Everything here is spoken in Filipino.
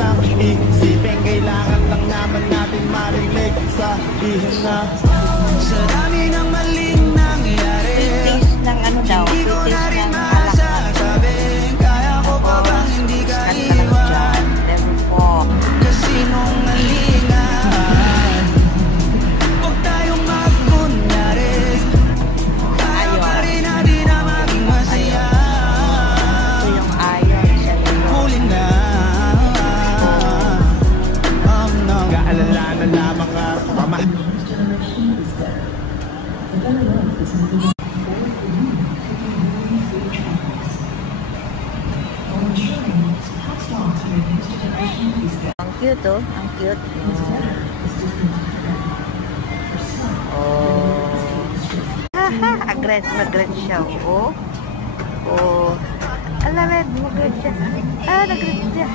pang isipin. Kailangan lang naman natin marinig sa ihing na sa dami ng maling nangyari. Ng ano daw, hindi ko na rin masasabi. Kaya ko pa bang hindi ka iwan? Kasi nung nalingan, huwag tayong magkunyari. Kaya pa rin natin na maging masaya. Huli na, gaalala na lamang ka pama. Ang cute, oh. Ang cute. Oh. Haha, aggressive siya, oh. Oh. Alam mo, mag-aggressive siya. Ah, nag-aggressive siya.